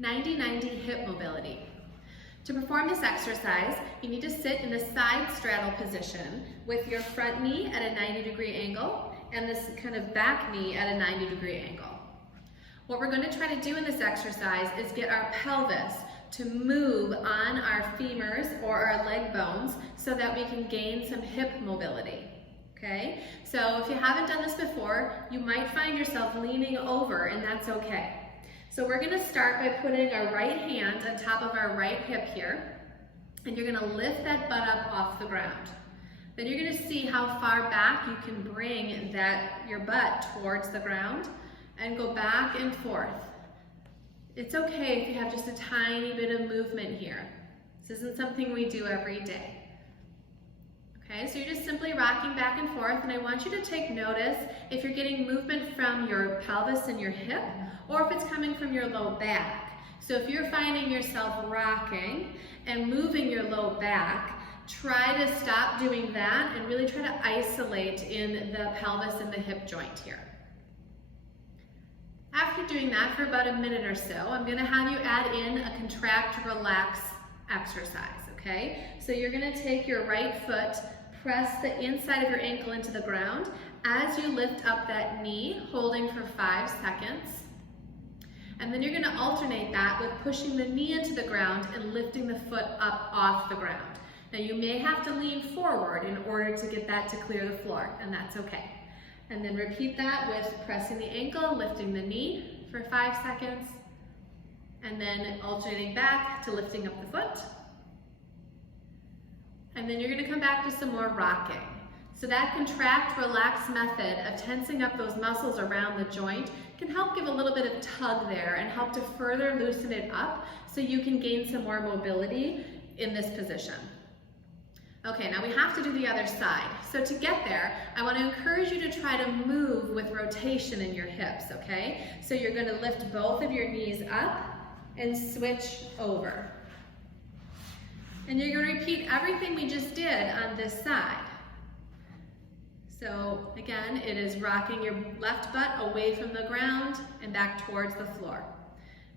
90-90 hip mobility. To perform this exercise, you need to sit in the side straddle position with your front knee at a 90-degree angle and this kind of back knee at a 90-degree angle. What we're going to try to do in this exercise is get our pelvis to move on our femurs or our leg bones so that we can gain some hip mobility. Okay? So if you haven't done this before, you might find yourself leaning over, and that's okay. So we're going to start by putting our right hand on top of our right hip here, and you're going to lift that butt up off the ground. Then you're going to see how far back you can bring your butt towards the ground and go back and forth. It's okay if you have just a tiny bit of movement here. This isn't something we do every day. Okay, so you're just simply rocking back and forth, and I want you to take notice if you're getting movement from your pelvis and your hip, or if it's coming from your low back. So if you're finding yourself rocking and moving your low back, try to stop doing that and really try to isolate in the pelvis and the hip joint here. After doing that for about a minute or so, I'm going to have you add in a contract, relax exercise, okay? So you're going to take your right foot, press the inside of your ankle into the ground as you lift up that knee, holding for 5 seconds. And then you're going to alternate that with pushing the knee into the ground and lifting the foot up off the ground. Now you may have to lean forward in order to get that to clear the floor, and that's okay. And then repeat that with pressing the ankle, lifting the knee for 5 seconds, and then alternating back to lifting up the foot. And then you're going to come back to some more rocking. So that contract, relax method of tensing up those muscles around the joint can help give a little bit of tug there and help to further loosen it up so you can gain some more mobility in this position. Okay, now we have to do the other side. So to get there, I want to encourage you to try to move with rotation in your hips, okay? So you're going to lift both of your knees up and switch over. And you're going to repeat everything we just did on this side. So again, it is rocking your left butt away from the ground and back towards the floor.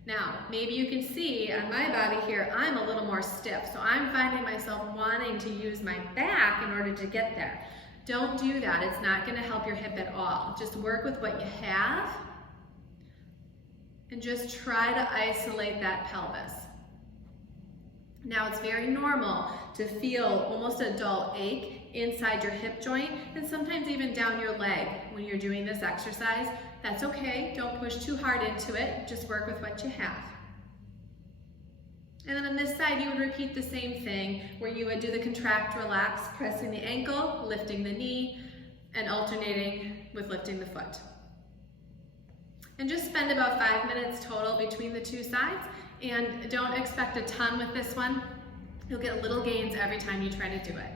Now, maybe you can see on my body here, I'm a little more stiff, so I'm finding myself wanting to use my back in order to get there. Don't do that. It's not going to help your hip at all. Just work with what you have and just try to isolate that pelvis. Now, it's very normal to feel almost a dull ache inside your hip joint and sometimes even down your leg when you're doing this exercise. That's okay. Don't push too hard into it. Just work with what you have. And then on this side, you would repeat the same thing where you would do the contract, relax, pressing the ankle, lifting the knee, and alternating with lifting the foot. And just spend about 5 minutes total between the two sides, and don't expect a ton with this one. You'll get little gains every time you try to do it.